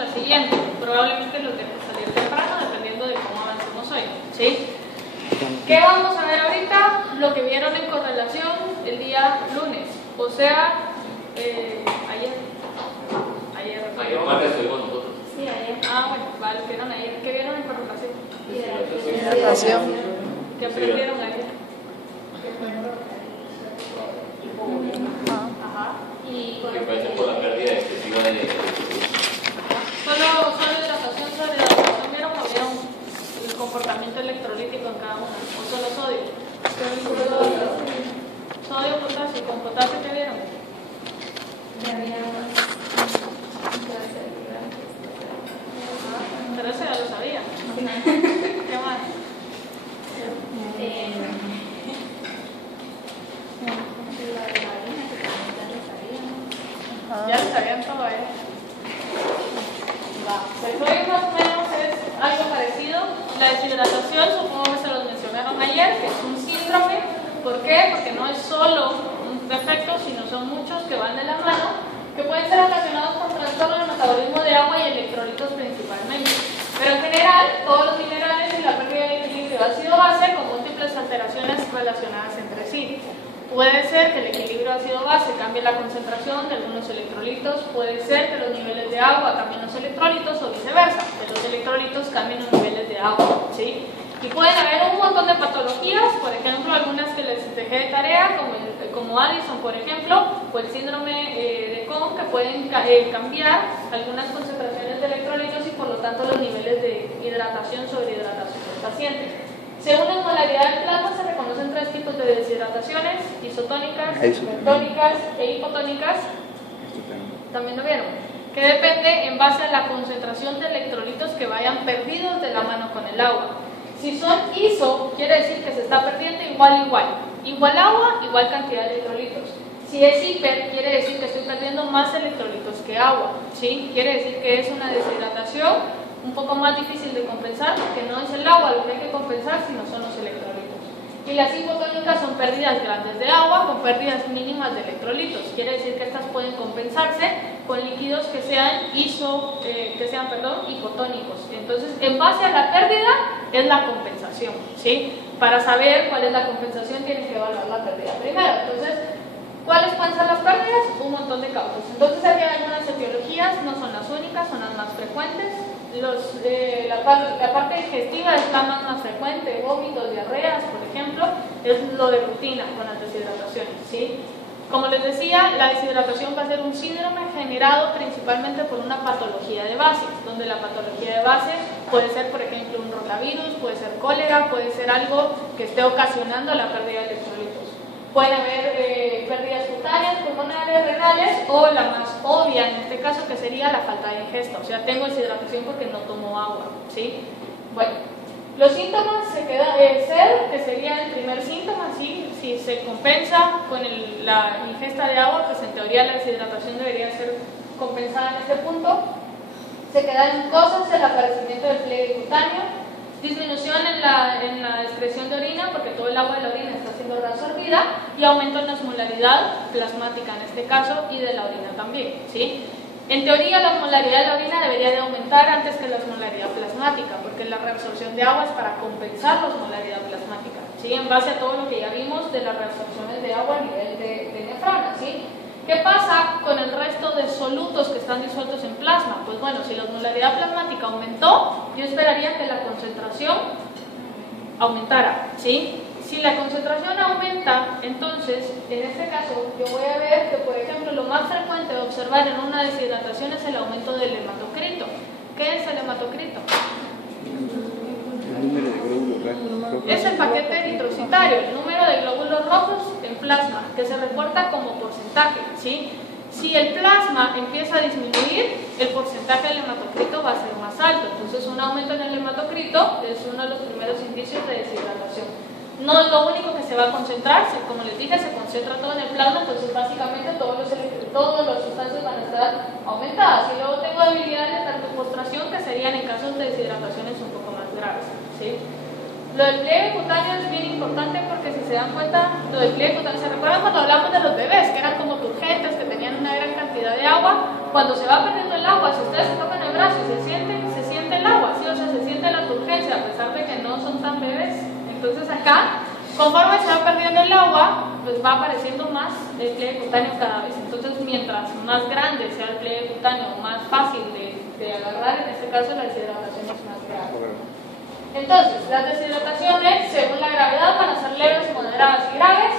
la siguiente. Probablemente los deje salir temprano, dependiendo de cómo avancemos hoy, ¿sí? ¿Qué vamos a ver ahorita? Lo que vieron en correlación el día lunes, o sea, ayer. Ayer martes estuvimos nosotros. Sí, ayer. Ah, bueno, vale, lo vieron ayer. ¿Qué vieron en correlación? Hidratación. ¿Qué aprendieron ayer? Ajá. Y Que puede ser por la pérdida excesiva de Solo hidratación, sobre hidratación, ¿vieron o vieron el comportamiento electrolítico en cada una? ¿O solo sodio? Sodio, potasio. ¿Con potasio qué vieron? Pero eso ya lo sabía. ¿Qué más? Ya lo sabían todo, El fluido más o menos es algo parecido. La deshidratación, supongo que se los mencionaron ayer, que es un síndrome. ¿Por qué? Porque no es solo un defecto, sino son muchos que van de la mano, que pueden ser ocasionados por trastorno del metabolismo de agua y electrolitos principalmente. Pero en general, todos los minerales y la pérdida de equilibrio ácido-base con múltiples alteraciones relacionadas entre sí. Puede ser que el equilibrio ácido-base cambie la concentración de algunos electrolitos, puede ser que los niveles de agua cambien los electrolitos o viceversa, que los electrolitos cambien los niveles de agua, ¿sí? Y pueden haber un montón de patologías, por ejemplo, algunas que les dejé de tarea, como Addison, por ejemplo, o el síndrome de Cohn, que pueden cambiar algunas concentraciones de electrolitos y por lo tanto los niveles de hidratación, sobrehidratación del paciente. Según la osmolaridad del plasma se reconocen tres tipos de deshidrataciones: isotónicas, hipertónicas e hipotónicas. También lo vieron, que depende en base a la concentración de electrolitos que vayan perdidos de la mano con el agua. Si son iso, quiere decir que se está perdiendo igual agua, igual cantidad de electrolitos. Si es hiper, quiere decir que estoy perdiendo más electrolitos que agua, ¿sí? Quiere decir que es una deshidratación un poco más difícil de compensar, porque no es el agua lo que hay que compensar, sino son los electrolitos. Y las hipotónicas son pérdidas grandes de agua con pérdidas mínimas de electrolitos. Quiere decir que estas pueden compensarse con líquidos que sean hipotónicos. Entonces, en base a la pérdida es la compensación, ¿sí? Para saber cuál es la compensación tienes que evaluar la pérdida primero. Entonces, ¿cuáles pueden ser las pérdidas? Un montón de causas. Entonces, aquí hay algunas etiologías, no son las únicas, son las más frecuentes. La parte digestiva es la más frecuente, vómitos, diarreas, por ejemplo, es lo de rutina con las deshidrataciones, ¿sí? Como les decía, la deshidratación va a ser un síndrome generado principalmente por una patología de base, donde la patología de base puede ser, por ejemplo, un rotavirus, puede ser cólera, puede ser algo que esté ocasionando la pérdida de electrolitos. Pueden haber pérdidas cutáneas, pulmonares, renales, o la más obvia en este caso, que sería la falta de ingesta, o sea, tengo deshidratación porque no tomo agua, ¿sí? Bueno, los síntomas se queda sed, que sería el primer síntoma, ¿sí? Si se compensa con la ingesta de agua, pues en teoría la deshidratación debería ser compensada en este punto. Se quedan cosas, el aparecimiento del pliegue cutáneo, disminución en la excreción de orina, porque todo el agua de la orina está siendo reabsorbida, y aumento en la osmolaridad plasmática en este caso, y de la orina también, ¿sí? En teoría la osmolaridad de la orina debería de aumentar antes que la osmolaridad plasmática, porque la reabsorción de agua es para compensar la osmolaridad plasmática, ¿sí? En base a todo lo que ya vimos de las reabsorciones de agua a nivel de nefrona, ¿sí? ¿Qué pasa con el resto de solutos que están disueltos en plasma? Pues bueno, si la osmolaridad plasmática aumentó, yo esperaría que la concentración aumentara, ¿sí? Si la concentración aumenta, entonces, en este caso, yo voy a ver que, por ejemplo, lo más frecuente de observar en una deshidratación es el aumento del hematocrito. ¿Qué es el hematocrito? El número de glóbulos rojos. Es el paquete eritrocitario, el número de glóbulos rojos en plasma, que se reporta como porcentaje, ¿sí? Si el plasma empieza a disminuir, el porcentaje del hematocrito va a ser más alto. Entonces, un aumento en el hematocrito es uno de los primeros indicios de deshidratación. No es lo único que se va a concentrar, como les dije, se concentra todo en el plasma, entonces básicamente todas las sustancias van a estar aumentadas. Y luego tengo debilidades de termopostración que serían en casos de deshidrataciones un poco más graves, ¿sí? Lo del pliegue cutáneo es bien importante porque si se dan cuenta, lo del pliegue cutáneo, ¿se recuerdan cuando hablamos de los bebés que eran como turgentes, que tenían una gran cantidad de agua? Cuando se va perdiendo el agua, si ustedes se tocan el brazo y se siente el agua, ¿sí? O sea, se siente la turgencia a pesar de que no son tan bebés. Entonces acá, conforme se va perdiendo el agua, pues va apareciendo más el pliegue cutáneo cada vez. Entonces, mientras más grande sea el pliegue cutáneo, más fácil de agarrar, en este caso la deshidratación es más grave. Entonces, las deshidrataciones, según la gravedad, van a ser leves, moderadas y graves,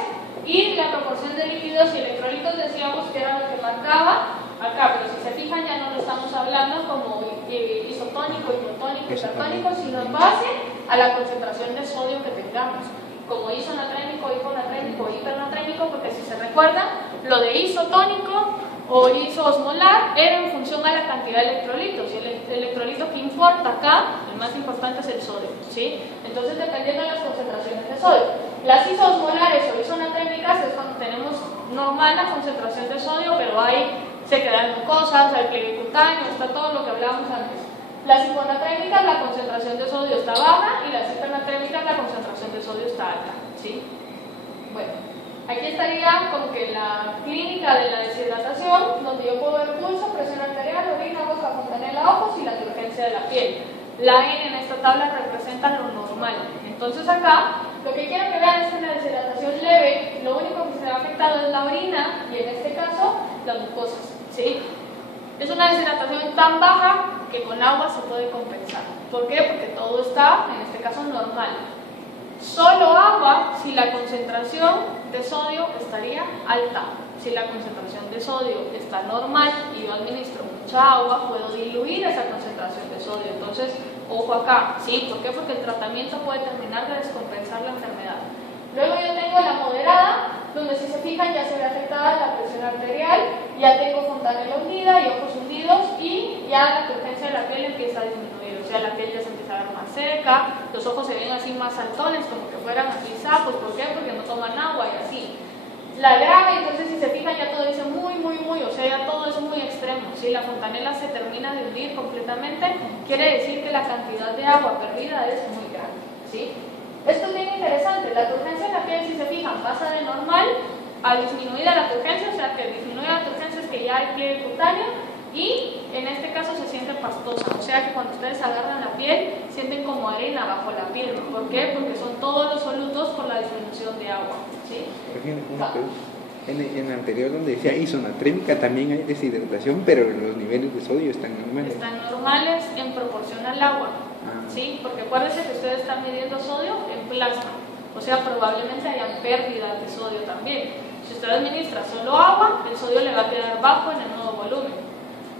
y la proporción de líquidos y electrolitos decíamos que era lo que marcaba acá, pero si se fijan ya no lo estamos hablando como isotónico, hipotónico, hipertónico, sino en base a la concentración de sodio que tengamos, como isonatrémico, hiponatrémico, hipernatrémico, porque si se recuerdan, lo de isotónico o isoosmolar era en función a la cantidad de electrolitos, y el electrolito que importa acá, el más importante es el sodio, ¿sí? Entonces, dependiendo de las concentraciones de sodio. Las isoosmolares o isonatrémicas es cuando tenemos normal la concentración de sodio, pero ahí se quedan mucosas, el pliegue cutáneo, está todo lo que hablábamos antes. Las hiponatrémicas, la concentración de sodio está baja, y las hipernatrémicas, la concentración de sodio está alta, ¿sí? Bueno, aquí estaría como que la clínica de la deshidratación, donde yo puedo ver pulso, presión arterial, orina, boca, fontanela, ojos y la turgencia de la piel. La N en esta tabla representa lo normal. Entonces acá, lo que quiero que vean es que en la deshidratación leve, lo único que se ve afectado es la orina, y en este caso, las mucosas, ¿sí? Es una deshidratación tan baja que con agua se puede compensar. ¿Por qué? Porque todo está, en este caso, normal. Solo agua si la concentración de sodio estaría alta. Si la concentración de sodio está normal y yo administro mucha agua, puedo diluir esa concentración de sodio. Entonces, ojo acá, ¿sí? ¿Por qué? Porque el tratamiento puede terminar de descompensar la enfermedad. Luego yo tengo la moderada, donde si se fijan ya se ve afectada la presión arterial, ya tengo fontanela hundida y ojos hundidos, y ya la turgencia de la piel empieza a disminuir, o sea, la piel ya se empieza a ver más seca, los ojos se ven así más saltones, como que fueran así sapos. ¿Por qué? Porque no toman agua y así. La grave, entonces si se fijan ya todo dice muy, o sea, ya todo es muy extremo. Si la fontanela se termina de hundir completamente, quiere decir que la cantidad de agua perdida es muy grande, ¿sí? Esto es bien interesante. La turgencia en la piel, si se fijan, pasa de normal a disminuida la turgencia, o sea, que disminuye la turgencia es que ya hay pliegue cutáneo, y en este caso se siente pastosa, o sea que cuando ustedes agarran la piel, sienten como arena bajo la piel. ¿Por qué? Porque son todos los solutos por la disminución de agua, ¿sí? En el anterior donde decía isonatrémica también hay deshidratación, pero los niveles de sodio están normales. Están normales en proporción al agua, ¿sí? Porque acuérdense que ustedes están midiendo sodio en plasma, o sea, probablemente hayan pérdidas de sodio también. Si usted administra solo agua, el sodio le va a quedar bajo en el nuevo volumen.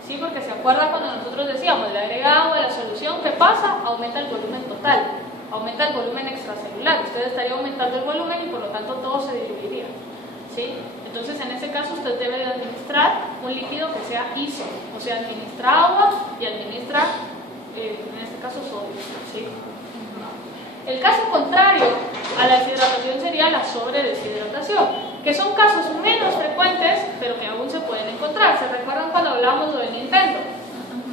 Sí, porque se acuerda cuando nosotros decíamos, le agrega agua a la solución, ¿qué pasa? Aumenta el volumen total, aumenta el volumen extracelular. Usted estaría aumentando el volumen y por lo tanto todo se diluiría, ¿sí? Entonces en ese caso usted debe de administrar un líquido que sea ISO, o sea, administra agua y administra, en este caso, sodio, ¿sí? El caso contrario a la deshidratación sería la sobredeshidratación, que son casos menos frecuentes, pero que aún se pueden encontrar. ¿Se recuerdan cuando hablábamos de Nintendo?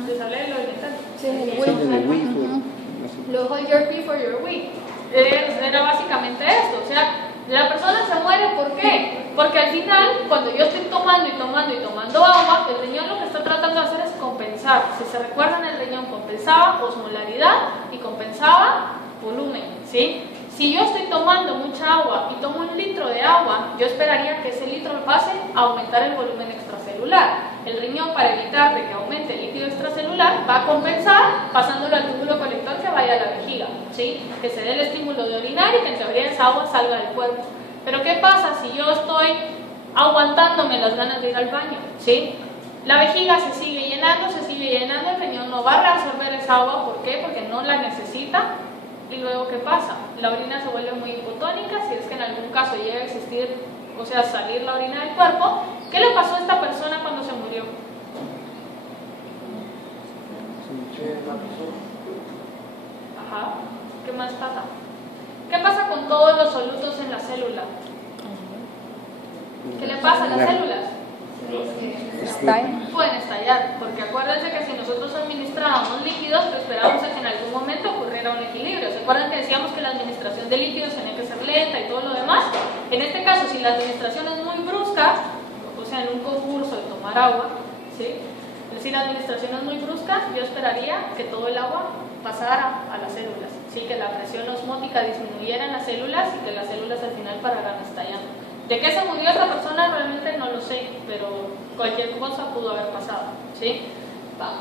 ¿Les hablé de lo de Nintendo? Sí, el Wii. Lo hold your pee for your Wii. Era básicamente esto, o sea, la persona se muere, ¿por qué? Porque al final, cuando yo estoy tomando agua, el riñón lo que está tratando de hacer es compensar. Si se recuerdan, el riñón compensaba osmolaridad y compensaba volumen, ¿sí? Si yo estoy tomando mucha agua y tomo 1 litro de agua, yo esperaría que ese litro pase a aumentar el volumen extracelular. El riñón, para evitar de que aumente el líquido extracelular, va a compensar pasándolo al túbulo colector que vaya a la vejiga, ¿sí? Que se dé el estímulo de orinar y que en teoría esa agua salga del cuerpo. Pero ¿qué pasa si yo estoy aguantándome las ganas de ir al baño? ¿Sí? La vejiga se sigue llenando, el riñón no va a reabsorber esa agua. ¿Por qué? Porque no la necesita. Y luego, ¿qué pasa? La orina se vuelve muy hipotónica, si es que en algún caso llega a existir, o sea, salir la orina del cuerpo. ¿Qué le pasó a esta persona cuando se murió? Ajá. ¿Qué más pasa? ¿Qué pasa con todos los solutos en la célula? ¿Qué le pasa a las células? Pueden estallar, porque acuérdense que si nosotros administrábamos líquidos, pues esperábamos a que en algún momento ocurriera un equilibrio. ¿Se acuerdan que decíamos que la administración de líquidos tenía que ser lenta y todo lo demás? En este caso, si la administración es muy brusca, o sea, en un concurso de tomar agua, ¿sí? decir, administraciones muy bruscas, yo esperaría que todo el agua pasara a las células, ¿sí? Que la presión osmótica disminuyera en las células y que las células al final pararan estallando. ¿De qué se murió esta persona? Realmente no lo sé, pero cualquier cosa pudo haber pasado, ¿sí?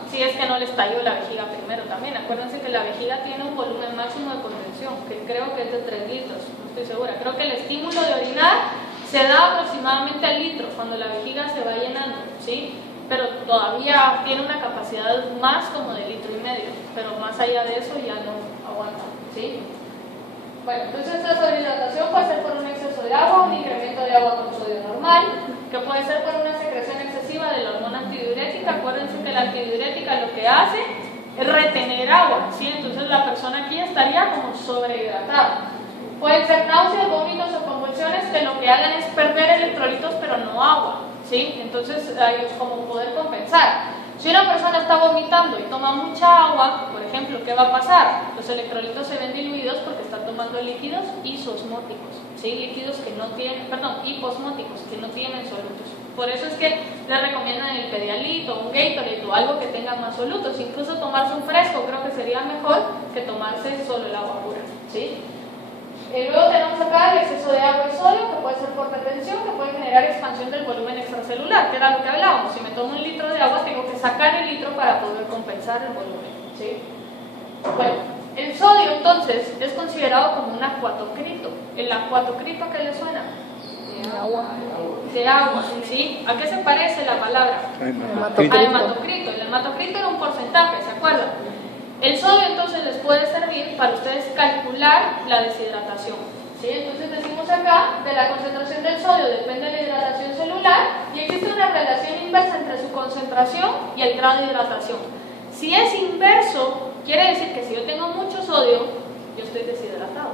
Si es que no le estalló la vejiga primero también. Acuérdense que la vejiga tiene un volumen máximo de contención, que creo que es de 3 litros, no estoy segura. Creo que el estímulo de orinar se da aproximadamente al litro cuando la vejiga se va llenando, ¿sí? Pero todavía tiene una capacidad más como de 1,5 litros, pero más allá de eso ya no aguanta, ¿sí? Bueno, entonces la sobrehidratación puede ser por un exceso de agua, un incremento de agua con sodio normal, que puede ser por una secreción excesiva de la hormona antidiurética. Acuérdense que la antidiurética lo que hace es retener agua, ¿sí? Entonces la persona aquí estaría como sobrehidratada. Pueden ser náuseas, vómitos o convulsiones que lo que hagan es perder electrolitos pero no agua, ¿sí? Entonces hay como poder compensar. Si una persona está vomitando y toma mucha agua, por ejemplo, ¿qué va a pasar? Los electrolitos se ven diluidos porque está tomando líquidos isosmóticos, ¿sí? Líquidos que no tienen, perdón, hiposmóticos, que no tienen solutos. Por eso es que les recomiendan el Pedialyte o un Gatorade o algo que tenga más solutos. Incluso tomarse un fresco creo que sería mejor que tomarse solo el agua pura, ¿sí? Luego tenemos acá el exceso de agua y sodio, que puede ser por retención, que puede generar expansión del volumen extracelular, que era lo que hablábamos. Si me tomo 1 litro de agua, tengo que sacar el litro para poder compensar el volumen, ¿sí? Bueno, el sodio entonces es considerado como un acuatocrito. ¿El acuatocrito a qué le suena? De agua. De agua, ¿sí? ¿A qué se parece la palabra? A hematocrito. El hematocrito era un porcentaje, ¿se acuerdan? El sodio entonces les puede servir para ustedes calcular la deshidratación, ¿sí? Entonces decimos acá, de la concentración del sodio depende la hidratación celular y existe una relación inversa entre su concentración y el grado de hidratación. Si es inverso, quiere decir que si yo tengo mucho sodio, yo estoy deshidratado.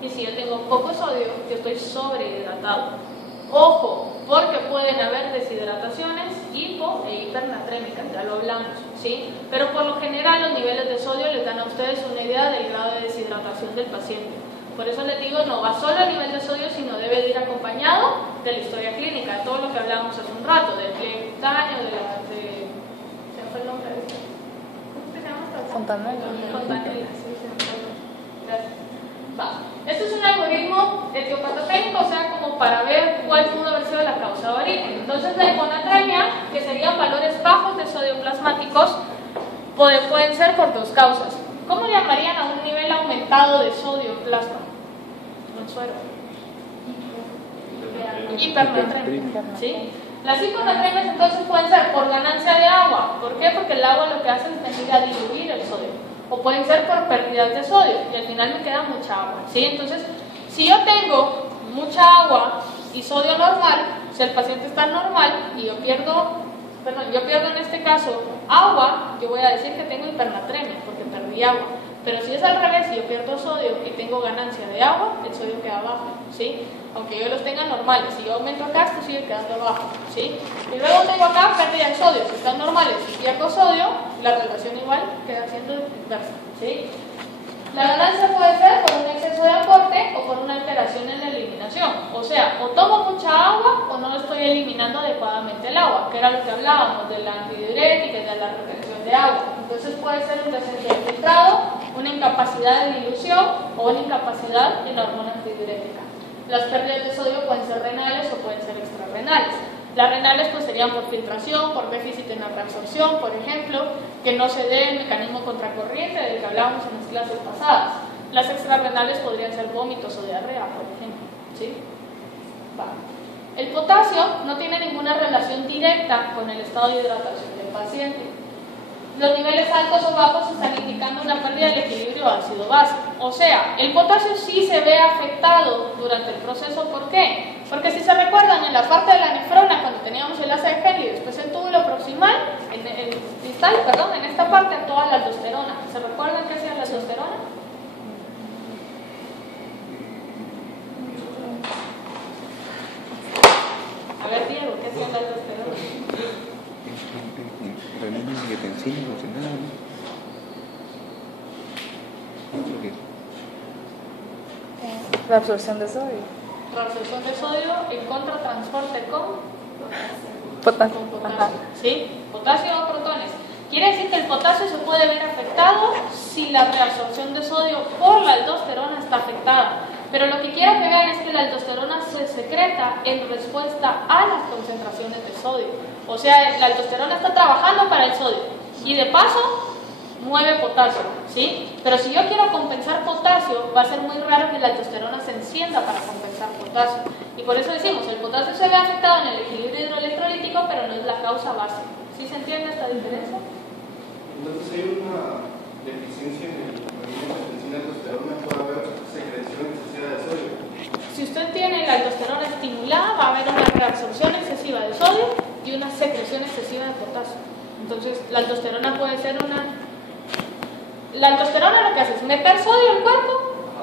Y si yo tengo poco sodio, yo estoy sobrehidratado. Ojo, porque pueden haber deshidrataciones hipo e hipernatrémicas, ya lo hablamos, ¿sí? Pero por lo general los niveles de sodio les dan a ustedes una idea del grado de deshidratación del paciente. Por eso les digo, no va solo a nivel de sodio, sino debe de ir acompañado de la historia clínica, de todo lo que hablábamos hace un rato, del pliegue cutáneo, ¿se me fue el nombre de esto? ¿Cómo se llama esta? Fontanella. Fontanella, sí, se me fue. Gracias. Va. Esto es un algoritmo etiopatotécnico, o sea, como para ver cuál pudo haber sido la causa de origen. Entonces, la hiponatremia, que serían valores bajos de sodio plasmáticos, pueden ser por 2 causas. ¿Cómo llamarían a un nivel aumentado de sodio en plasma? En suero. Hipernatremia, ¿sí? Las hiponatremias entonces pueden ser por ganancia de agua. ¿Por qué? Porque el agua lo que hace es tender a diluir el sodio. O pueden ser por pérdidas de sodio y al final me queda mucha agua, ¿sí? Entonces, si yo tengo mucha agua y sodio normal, si el paciente está normal y yo pierdo en este caso agua, yo voy a decir que tengo hipernatremia porque perdí agua. Pero si es al revés, si yo pierdo sodio y tengo ganancia de agua, el sodio queda bajo, ¿sí? Aunque yo los tenga normales, si yo aumento acá, esto sigue quedando bajo, ¿sí? Y luego tengo acá pérdida de sodio, si están normales y pierdo sodio, la relación igual queda siendo inversa, ¿sí? La ganancia puede ser por un exceso de aporte o por una alteración en la eliminación. O sea, o tomo mucha agua o no estoy eliminando adecuadamente el agua, que era lo que hablábamos de la antidiurética y de la retención de agua. Entonces puede ser un descenso de filtrado, una incapacidad de dilución o una incapacidad de la hormona antidiurética. Las pérdidas de sodio pueden ser renales o pueden ser extrarrenales. Las renales pues serían por filtración, por déficit en la reabsorción, por ejemplo, que no se dé el mecanismo contracorriente del que hablábamos en las clases pasadas. Las extrarrenales podrían ser vómitos o diarrea, por ejemplo, ¿sí? El potasio no tiene ninguna relación directa con el estado de hidratación del paciente. Los niveles altos o bajos están indicando una pérdida del equilibrio ácido-base. O sea, el potasio sí se ve afectado durante el proceso. ¿Por qué? Porque si se recuerdan, en la parte de la nefrona, cuando teníamos el asa de Henle y después el túbulo proximal, en el distal, perdón, en esta parte actúa la aldosterona. ¿Se recuerdan qué hacía la aldosterona? A ver, Diego, ¿qué hacía la aldosterona? Angiotensina emocional, ¿no? La absorción de sodio. Reabsorción de sodio en contratransporte con Potasio. potasio, ¿sí? potasio o protones. Quiere decir que el potasio se puede ver afectado si la reabsorción de sodio por la aldosterona está afectada. Pero lo que quiero que vean es que la aldosterona se secreta en respuesta a las concentraciones de sodio. O sea, la aldosterona está trabajando para el sodio y de paso mueve potasio, ¿sí? Pero si yo quiero compensar potasio, va a ser muy raro que la aldosterona se encienda para compensar potasio. Y por eso decimos, el potasio se ve afectado en el equilibrio hidroelectrolítico, pero no es la causa base. ¿Sí se entiende esta diferencia? Entonces hay una deficiencia en el movimiento de tensión de aldosterona, puede haber secreción excesiva de sodio. Si usted tiene la aldosterona estimulada, va a haber una reabsorción excesiva de sodio y una secreción excesiva de potasio. Entonces, la aldosterona puede ser una... La aldosterona lo que hace es meter sodio al cuerpo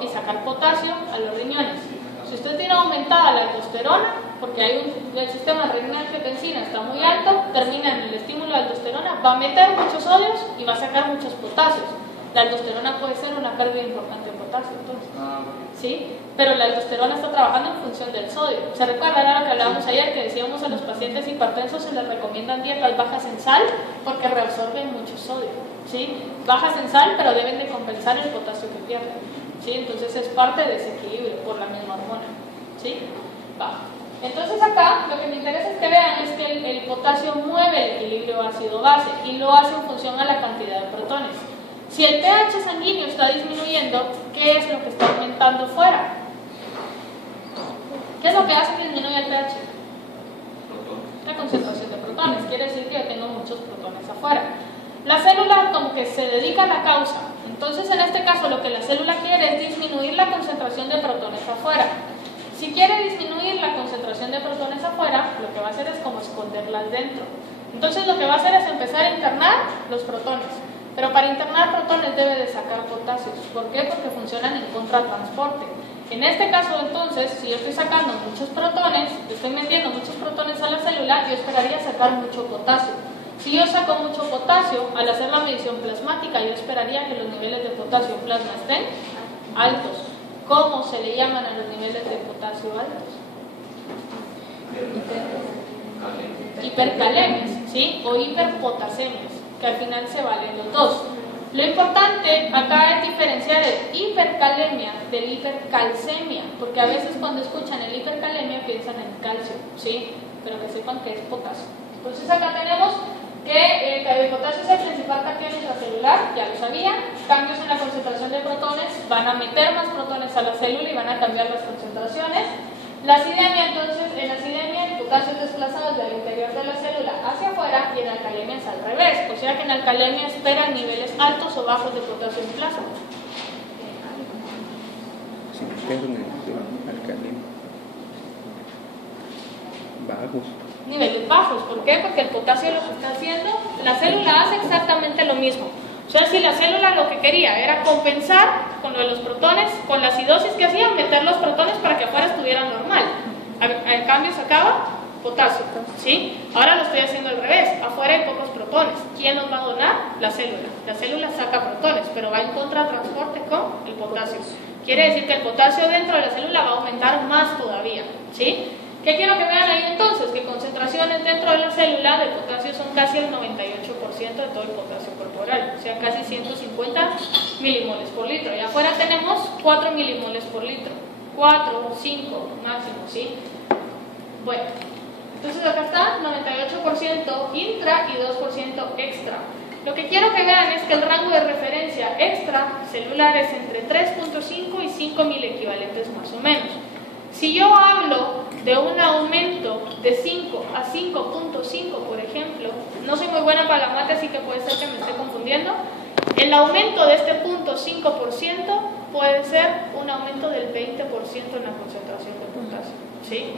y sacar potasio a los riñones. Si usted tiene aumentada la aldosterona, porque el sistema renina-angiotensina está muy alto, termina en el estímulo de aldosterona, va a meter muchos sodios y va a sacar muchos potasios. La aldosterona puede ser una pérdida importante de potasio, entonces. ¿Sí? Pero la aldosterona está trabajando en función del sodio. ¿Se recuerdan lo que hablábamos ayer? Que decíamos a los pacientes hipertensos se les recomiendan dietas bajas en sal porque reabsorben mucho sodio. ¿Sí? Bajas en sal, pero deben de compensar el potasio que pierden. ¿Sí? Entonces es parte de ese equilibrio por la misma hormona. ¿Sí? Va. Entonces acá lo que me interesa es que vean es que el potasio mueve el equilibrio ácido-base y lo hace en función a la cantidad de protones. Si el pH sanguíneo está disminuyendo, ¿qué es lo que está aumentando fuera? ¿Qué es lo que hace que disminuya el pH? La concentración de protones. Quiere decir que yo tengo muchos protones afuera. La célula como que se dedica a la causa. Entonces en este caso lo que la célula quiere es disminuir la concentración de protones afuera. Si quiere disminuir la concentración de protones afuera, lo que va a hacer es como esconderlas dentro. Entonces lo que va a hacer es empezar a internar los protones. Pero para internar protones debe de sacar potasios. ¿Por qué? Porque funcionan en contratransporte. En este caso entonces, si yo estoy sacando muchos protones, estoy metiendo muchos protones a la célula, yo esperaría sacar mucho potasio. Si yo saco mucho potasio, al hacer la medición plasmática, yo esperaría que los niveles de potasio en plasma estén altos. ¿Cómo se le llaman a los niveles de potasio altos? Hipercalemias, ¿sí? O hiperpotasemias, que al final se valen los dos. Lo importante acá es diferenciar el hipercalemia del hipercalcemia, porque a veces cuando escuchan el hipercalemia piensan en calcio, ¿sí? Pero que sepan que es potasio. Entonces acá tenemos que el potasio es el principal cation intracelular, ya lo sabían. Cambios en la concentración de protones van a meter más protones a la célula y van a cambiar las concentraciones. La acidemia, entonces, en acidemia el potasio es desplazado desde el interior de la célula hacia afuera y en alcalemia es al revés. O sea que en alcalemia esperan niveles altos o bajos de potasio en plasma. Alcalemia. Bajos. Niveles bajos, ¿por qué? Porque el potasio lo que está haciendo, la célula hace exactamente lo mismo. O sea, si la célula lo que quería era compensar con lo de los protones, con la acidosis que hacían, meter los protones para que afuera estuviera normal. En cambio sacaba potasio, ¿sí? Ahora lo estoy haciendo al revés, afuera hay pocos protones. ¿Quién nos va a donar? La célula. La célula saca protones, pero va en contratransporte con el potasio. Quiere decir que el potasio dentro de la célula va a aumentar más todavía, ¿sí? ¿Qué quiero que vean ahí entonces? Que concentraciones dentro de la célula de potasio son casi el 98% de todo el potasio corporal, o sea, casi 150 milimoles por litro. Y afuera tenemos 4 milimoles por litro, 4, 5 máximo, ¿sí? Bueno, entonces acá está 98% intra y 2% extra. Lo que quiero que vean es que el rango de referencia extracelular es entre 3.5 y 5 mil equivalentes más o menos. Si yo hablo de un aumento de 5 a 5.5, por ejemplo, no soy muy buena para la mate, así que puede ser que me esté confundiendo, el aumento de este 0.5% puede ser un aumento del 20% en la concentración de potasio, ¿sí?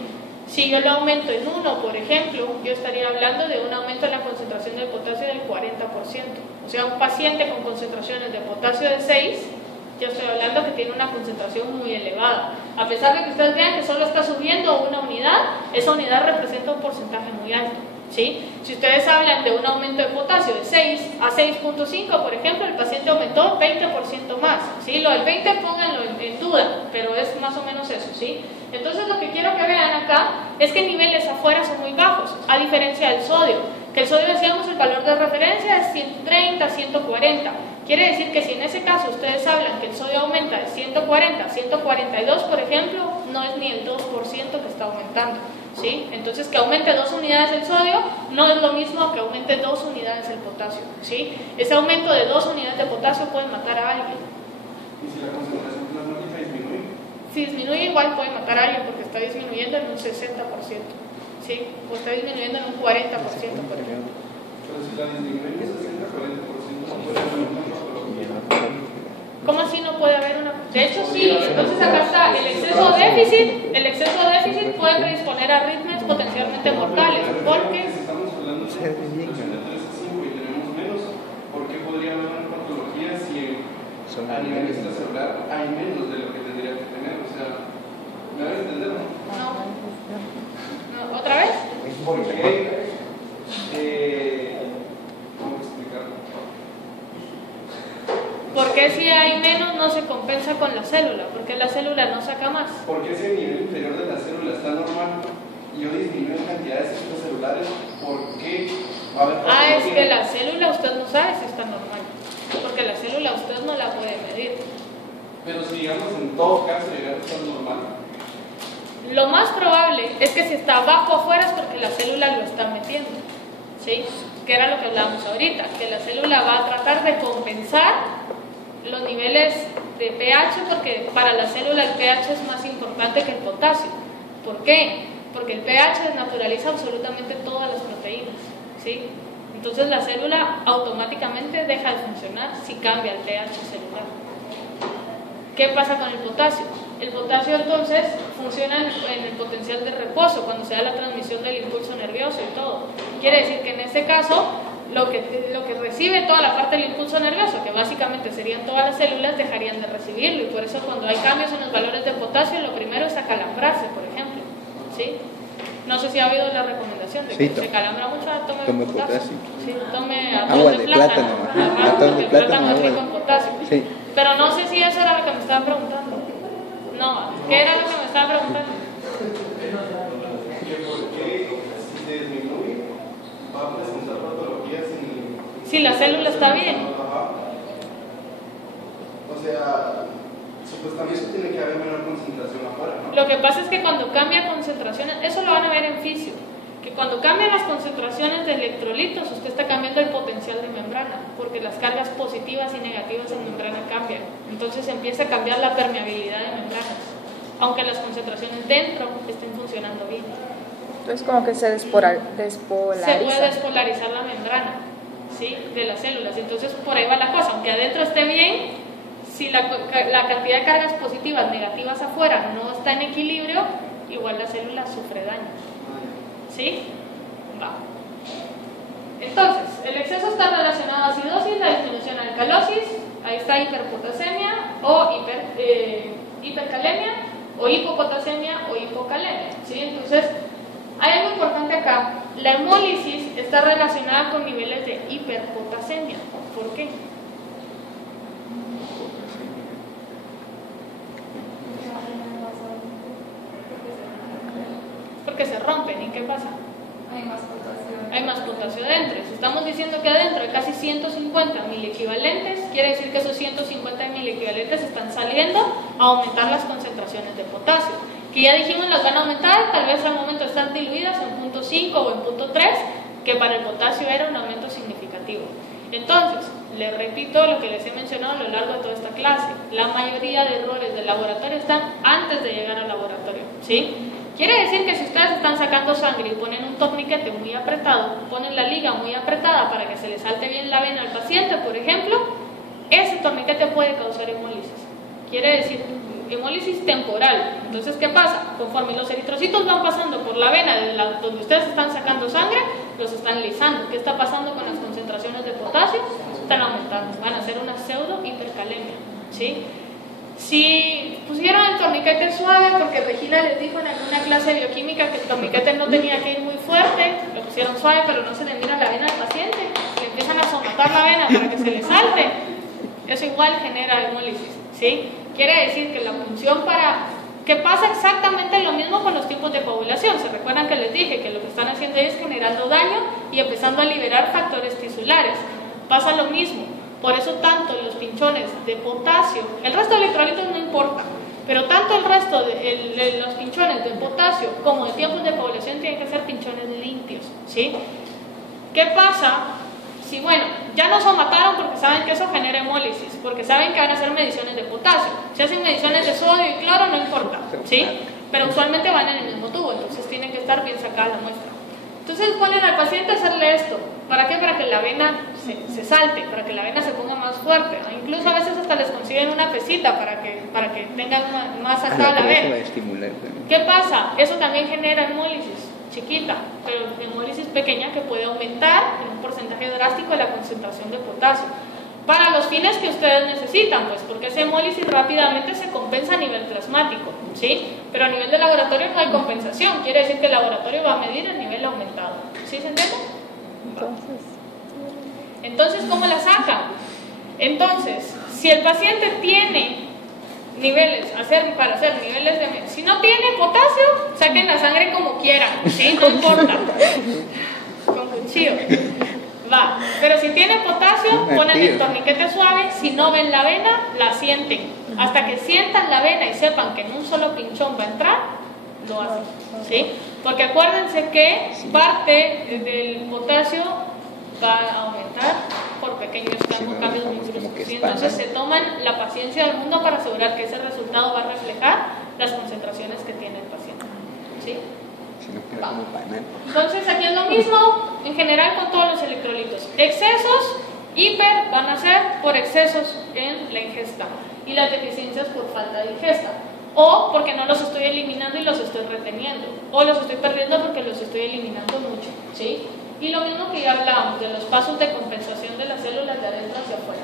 Si yo lo aumento en 1, por ejemplo, yo estaría hablando de un aumento en la concentración de potasio del 40%. O sea, un paciente con concentraciones de potasio de 6, yo estoy hablando que tiene una concentración muy elevada. A pesar de que ustedes vean que solo está subiendo una unidad, esa unidad representa un porcentaje muy alto, ¿sí? Si ustedes hablan de un aumento de potasio de 6 a 6.5, por ejemplo, el paciente aumentó 20% más, ¿sí? Lo del 20 pónganlo en duda, pero es más o menos eso, ¿sí? Entonces lo que quiero que vean acá es que niveles afuera son muy bajos. A diferencia del sodio, que el sodio decíamos el valor de referencia es 130, 140. Quiere decir que si en ese caso ustedes hablan que el sodio aumenta de 140 a 142, por ejemplo, no es ni el 2% que está aumentando, ¿sí? Entonces, que aumente 2 unidades el sodio no es lo mismo que aumente 2 unidades el potasio, ¿sí? Ese aumento de 2 unidades de potasio puede matar a alguien. ¿Y si la concentración plasmática disminuye? Si disminuye, igual puede matar a alguien porque está disminuyendo en un 60%, ¿sí? O está disminuyendo en un 40%, por ejemplo. Pero si la disminuye en 60-40%, no puede haber una patología. ¿Cómo así no puede haber una? De hecho, sí. Entonces acá está el exceso de déficit. El exceso de déficit puede predisponer a arritmias potencialmente mortales. Porque si estamos hablando de una concentración de 3 a 5 y tenemos menos, ¿por qué podría haber una patología si a nivel extracelular hay menos de lo que tendría que tener? O sea, ¿me van a entender, no? no. ¿Otra vez? Porque, ¿cómo explicarlo? ¿Por qué si hay menos no se compensa con la célula? Porque la célula no saca más. Porque ese nivel inferior de la célula está normal y yo disminuyo en cantidades extracelulares, ¿por qué? A ver, Es que la célula usted no sabe si está normal. Porque la célula usted no la puede medir. Pero si digamos en todo caso llegar a estar normal. Lo más probable es que si está abajo o afuera es porque la célula lo está metiendo, ¿sí? Que era lo que hablábamos ahorita, que la célula va a tratar de compensar los niveles de pH, porque para la célula el pH es más importante que el potasio. ¿Por qué? Porque el pH desnaturaliza absolutamente todas las proteínas, ¿sí? Entonces la célula automáticamente deja de funcionar si cambia el pH celular. ¿Qué pasa con el potasio? El potasio entonces funciona en el potencial de reposo, cuando se da la transmisión del impulso nervioso y todo. Quiere decir que en este caso, lo que recibe toda la parte del impulso nervioso, que básicamente serían todas las células, dejarían de recibirlo. Y por eso cuando hay cambios en los valores de potasio, lo primero es acalambrarse, por ejemplo, ¿sí? No sé si ha habido la recomendación de que se calambra mucho, tome potasio. Sí, tome agua de plátano. Porque el plátano es rico en potasio. Sí. Pero no sé si eso era lo que me estaban preguntando. No, ¿qué era lo que me estaban preguntando? ¿Que por qué si se disminuye va a presentar patologías si la célula está bien? O sea, supuestamente tiene que haber menor concentración afuera, ¿no? Lo que pasa es que cuando cambia concentraciones, eso lo van a ver en fisio, que cuando cambian las concentraciones de electrolitos, usted está cambiando el potencial de membrana, porque las cargas positivas y negativas en membrana cambian. Entonces empieza a cambiar la permeabilidad de membranas, aunque las concentraciones dentro estén funcionando bien. Entonces como que se despolariza. Se puede despolarizar la membrana, ¿sí? De las células. Entonces por ahí va la cosa, aunque adentro esté bien, si la cantidad de cargas positivas, negativas afuera no está en equilibrio, igual la célula sufre daño. ¿Sí? Va. Entonces, el exceso está relacionado a acidosis, la disminución a alcalosis, ahí está hiperpotasemia o hipercalemia, o hipopotasemia o hipocalemia, ¿sí? Entonces, hay algo importante acá. La hemólisis está relacionada con niveles de hiperpotasemia. ¿Por qué? Porque se rompen. ¿Y qué pasa? Hay más potasio adentro. Si estamos diciendo que adentro hay casi 150 miliequivalentes, quiere decir que esos 150 miliequivalentes están saliendo a aumentar las concentraciones de potasio, que ya dijimos las van a aumentar, tal vez al momento están diluidas en 0.5 o en 0.3, que para el potasio era un aumento significativo. Entonces, les repito lo que les he mencionado a lo largo de toda esta clase, la mayoría de errores del laboratorio están antes de llegar al laboratorio, ¿sí? Quiere decir que si ustedes están sacando sangre y ponen un torniquete muy apretado, ponen la liga muy apretada para que se le salte bien la vena al paciente, por ejemplo, ese torniquete puede causar hemólisis. Quiere decir hemólisis temporal. Entonces, ¿qué pasa? Conforme los eritrocitos van pasando por la vena donde ustedes están sacando sangre, los están lisando. ¿Qué está pasando con las concentraciones de potasio? Están aumentando. Van a ser una pseudo hipercalemia, ¿sí? Si pusieron el torniquete suave, porque Regina les dijo en alguna clase de bioquímica que el torniquete no tenía que ir muy fuerte, lo pusieron suave, pero no se le mira la vena al paciente, le empiezan a somatar la vena para que se le salte, eso igual genera hemólisis, ¿sí? Quiere decir que la función para Que pasa exactamente lo mismo con los tiempos de coagulación. ¿Se recuerdan que les dije que lo que están haciendo es generando daño y empezando a liberar factores tisulares? Pasa lo mismo. Por eso tanto los pinchones de potasio, el resto de electrolitos no importa, pero tanto el resto de los pinchones de potasio como de tiempos de coagulación tienen que ser pinchones limpios, ¿sí? ¿Qué pasa? Si, bueno, ya no se mataron porque saben que eso genera hemólisis, porque saben que van a hacer mediciones de potasio. Si hacen mediciones de sodio y cloro, no importa, ¿sí? Pero usualmente van en el mismo tubo, entonces tienen que estar bien sacada la muestra. Entonces ponen al paciente a hacerle esto. ¿Para qué? Para que la vena se salte, para que la vena se ponga más fuerte. Incluso a veces hasta les consiguen una pesita para que tengan más sacada la vena. ¿Qué pasa? Eso también genera hemólisis chiquita, pero hemólisis pequeña que puede aumentar en un porcentaje drástico la concentración de potasio. Para los fines que ustedes necesitan, pues, porque esa hemólisis rápidamente se compensa a nivel plasmático, ¿sí? Pero a nivel de laboratorio no hay compensación, quiere decir que el laboratorio va a medir el nivel aumentado. ¿Sí se entiende? Entonces, ¿cómo la sacan? Entonces, si el paciente tiene niveles, para hacer niveles de... Si no tiene potasio, saquen la sangre como quieran, ¿sí? No importa. Con cuchillo. Va. Pero si tiene potasio, ponen el torniquete suave. Si no ven la vena, la sienten. Hasta que sientan la vena y sepan que en un solo pinchón va a entrar, lo hacen, ¿sí? Porque acuérdense que parte del potasio va a aumentar por pequeños cambios muy bruscos. Y entonces se toman la paciencia del mundo para asegurar que ese resultado va a reflejar las concentraciones que tiene el paciente, ¿sí? Entonces aquí es lo mismo en general con todos los electrolitos. Excesos, hiper, van a ser por excesos en la ingesta y las deficiencias por falta de ingesta, o porque no los estoy eliminando y los estoy reteniendo, o los estoy perdiendo porque los estoy eliminando mucho, ¿sí? Y lo mismo que ya hablábamos de los pasos de compensación de las células de adentro hacia afuera.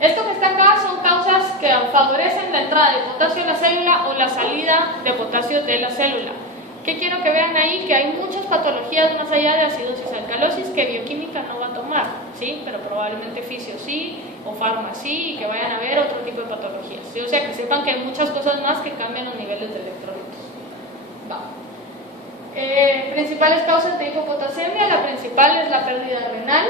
Esto que está acá son causas que favorecen la entrada de potasio a la célula o la salida de potasio de la célula. ¿Qué quiero que vean ahí? Que hay muchas patologías más allá de acidosis alcalosis que bioquímica no va a tomar, ¿sí? Pero probablemente fisio sí, o farma sí, y que vayan a ver otro tipo de patologías, ¿sí? O sea, que sepan que hay muchas cosas más que cambian los niveles de electrolitos. Va. Principales causas de hipopotasemia, la principal es la pérdida renal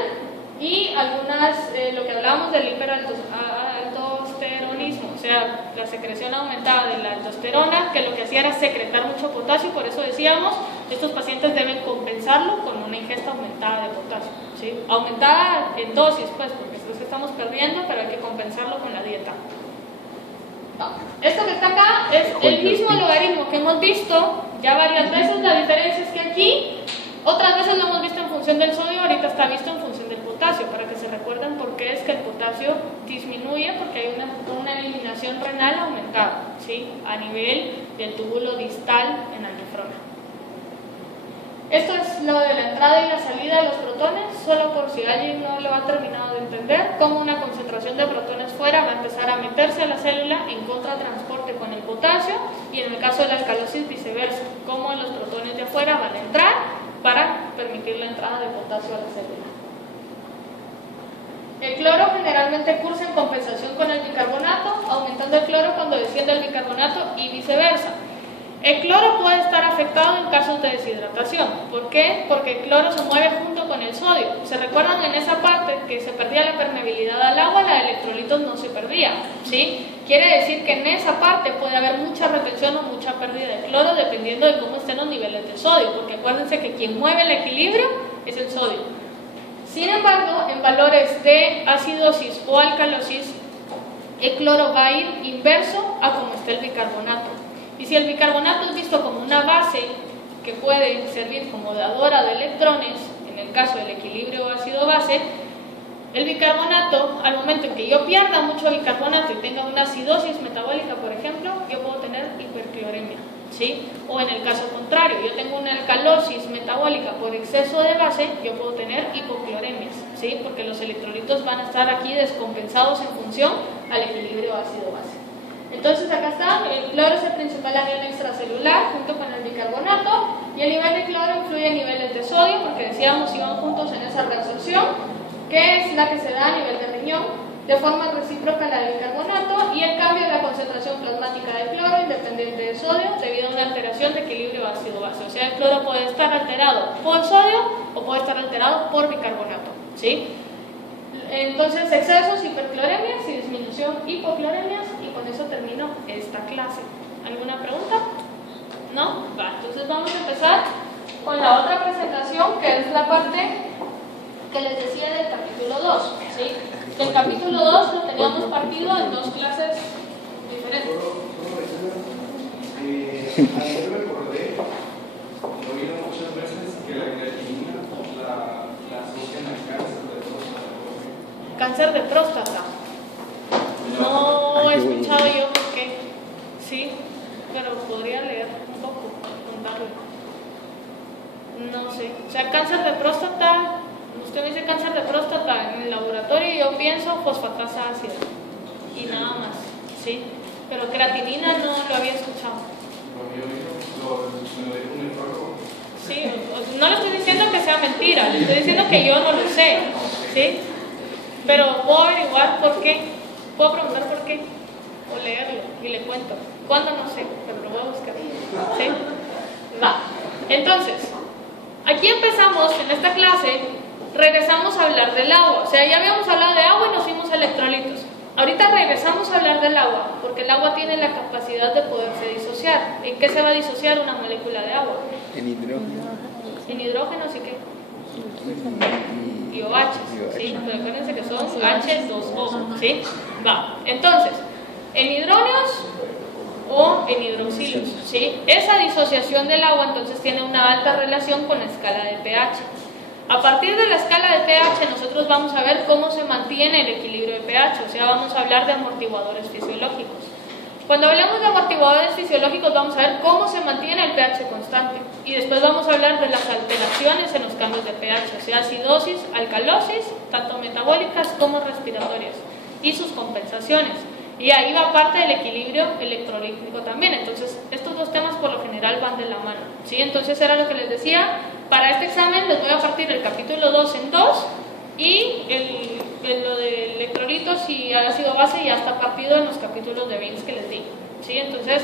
y algunas, lo que hablábamos del hiperaldosteronismo, o sea, la secreción aumentada de la aldosterona, que lo que hacía era secretar mucho potasio. Por eso decíamos, estos pacientes deben compensarlo con una ingesta aumentada de potasio, ¿sí? Aumentada en dosis, pues, porque es que estamos perdiendo, pero hay que compensarlo con la dieta. Esto que está acá es el mismo logaritmo que hemos visto ya varias veces. La diferencia es que aquí otras veces lo hemos visto en función del sodio, ahorita está visto en función del potasio, para que se recuerden por qué es que el potasio disminuye, porque hay una eliminación renal aumentada, ¿sí? A nivel del túbulo distal en la nefrona. Esto es lo de la entrada y la salida de los protones, solo por si alguien no lo ha terminado de entender, cómo una concentración de protones fuera va a empezar a meterse a la célula en contratransporte con el potasio, y en el caso de la alcalosis viceversa, cómo los protones de afuera van a entrar para permitir la entrada de potasio a la célula. El cloro generalmente cursa en compensación con el bicarbonato, aumentando el cloro cuando desciende el bicarbonato y viceversa. El cloro puede estar afectado en casos de deshidratación. ¿Por qué? Porque el cloro se mueve junto con el sodio. ¿Se recuerdan en esa parte que se perdía la permeabilidad al agua? La de electrolitos no se perdía, ¿sí? Quiere decir que en esa parte puede haber mucha retención o mucha pérdida de cloro dependiendo de cómo estén los niveles de sodio, porque acuérdense que quien mueve el equilibrio es el sodio. Sin embargo, en valores de acidosis o alcalosis, el cloro va a ir inverso a como está el bicarbonato. Y si el bicarbonato es visto como una base que puede servir como dadora de electrones, en el caso del equilibrio ácido-base, el bicarbonato, al momento en que yo pierda mucho bicarbonato y tenga una acidosis metabólica, por ejemplo, yo puedo tener hipercloremia, ¿sí? O en el caso contrario, yo tengo una alcalosis metabólica por exceso de base, yo puedo tener hipocloremias, ¿sí? Porque los electrolitos van a estar aquí descompensados en función al equilibrio ácido-base. Entonces acá está, el cloro es el principal anión extracelular junto con el bicarbonato, y el nivel de cloro influye en niveles de sodio, porque decíamos iban juntos en esa reabsorción, que es la que se da a nivel de riñón. de forma recíproca a la del bicarbonato, y el cambio de la concentración plasmática de cloro independiente de sodio debido a una alteración de equilibrio ácido-base. O sea, el cloro puede estar alterado por sodio o puede estar alterado por bicarbonato, ¿sí? Entonces, excesos, hipercloremias y disminución hipocloremias, y con eso termino esta clase. ¿Alguna pregunta? ¿No? Va, entonces vamos a empezar con la otra presentación, que es la parte que les decía del capítulo 2, ¿sí? El capítulo 2 lo teníamos partido en dos clases diferentes. Ayer me acordé, lo he oído muchas veces, que la creatinina la asocian al cáncer de próstata. Cáncer de próstata. No he escuchado yo por qué. Sí, pero podría leer un poco, contarle. No sé. O sea, cáncer de próstata, usted me dice cáncer de próstata en el laboratorio y yo pienso fosfatasa ácida. Y nada más, ¿sí? Pero creatinina no lo había escuchado. Sí, no le estoy diciendo que sea mentira, le estoy diciendo que yo no lo sé, ¿sí? Pero puedo averiguar por qué, puedo preguntar por qué, o leerlo y le cuento. ¿Cuándo? No sé, pero lo voy a buscar, ¿sí? Va, entonces, aquí empezamos en esta clase, regresamos a hablar del agua, o sea, ya habíamos hablado de agua y nos fuimos a electrolitos. Ahorita regresamos a hablar del agua, porque el agua tiene la capacidad de poderse disociar. ¿En qué se va a disociar una molécula de agua? En hidrógeno. En hidrógenos y qué. Y OH, ¿sí? Pero acuérdense que son H2O, ¿sí? Va, entonces, en hidrógenos o en hidroxilos, ¿sí? Esa disociación del agua entonces tiene una alta relación con la escala de pH. A partir de la escala de pH nosotros vamos a ver cómo se mantiene el equilibrio de pH, o sea, vamos a hablar de amortiguadores fisiológicos. Cuando hablamos de amortiguadores fisiológicos vamos a ver cómo se mantiene el pH constante, y después vamos a hablar de las alteraciones en los cambios de pH, o sea, acidosis, alcalosis, tanto metabólicas como respiratorias, y sus compensaciones. Y ahí va parte del equilibrio electrolítico también. Entonces, estos dos temas por lo general van de la mano, ¿sí? Entonces, era lo que les decía. Para este examen les voy a partir el capítulo 2 en 2, y lo de electrolitos y ácido base ya está partido en los capítulos de Beans que les di, ¿sí? Entonces,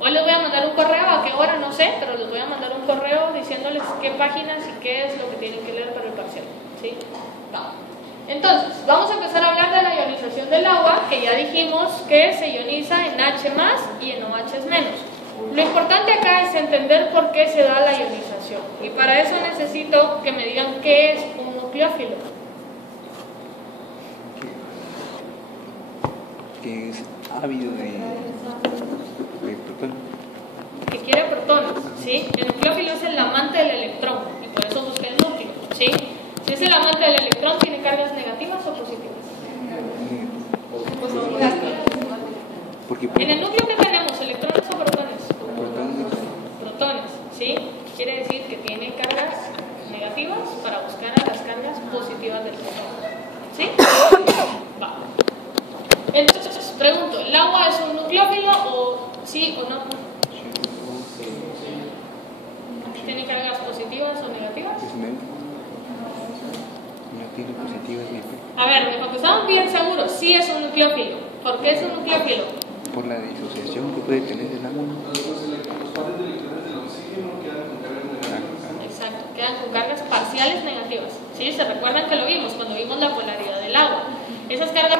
hoy les voy a mandar un correo, a qué hora no sé, pero les voy a mandar un correo diciéndoles qué páginas y qué es lo que tienen que leer para el parcial, ¿sí? Va. Entonces, vamos a empezar a hablar de la ionización del agua, que ya dijimos que se ioniza en H+ y en OH-. Lo importante acá es entender por qué se da la ionización, y para eso necesito que me digan qué es un nucleófilo. Que es ávido de protones. Que quiere protones, ¿sí? El nucleófilo es el amante del electrón, y por eso busca el núcleo, ¿sí? Si es el amante del electrón, ¿tiene cargas negativas o positivas? Positivas. En el núcleo, ¿qué tenemos? ¿Electrones o protones? Protones, ¿sí? Quiere decir que tiene cargas negativas para buscar a las cargas positivas del protón, ¿sí? Va. Entonces, pregunto, ¿el agua es un nucleófilo o sí o no? ¿Tiene cargas positivas o negativas? Es neutro. No tiene positivas ni negativas. A ver, me contestaron bien seguro, sí es un nucleófilo. ¿Por qué es un nucleófilo? Por la disociación que puede tener el agua. Los pares de electrones del oxígeno quedan con cargas negativas. Exacto, quedan con cargas parciales negativas. ¿Sí? ¿Se recuerdan que lo vimos cuando vimos la polaridad del agua? Esas cargas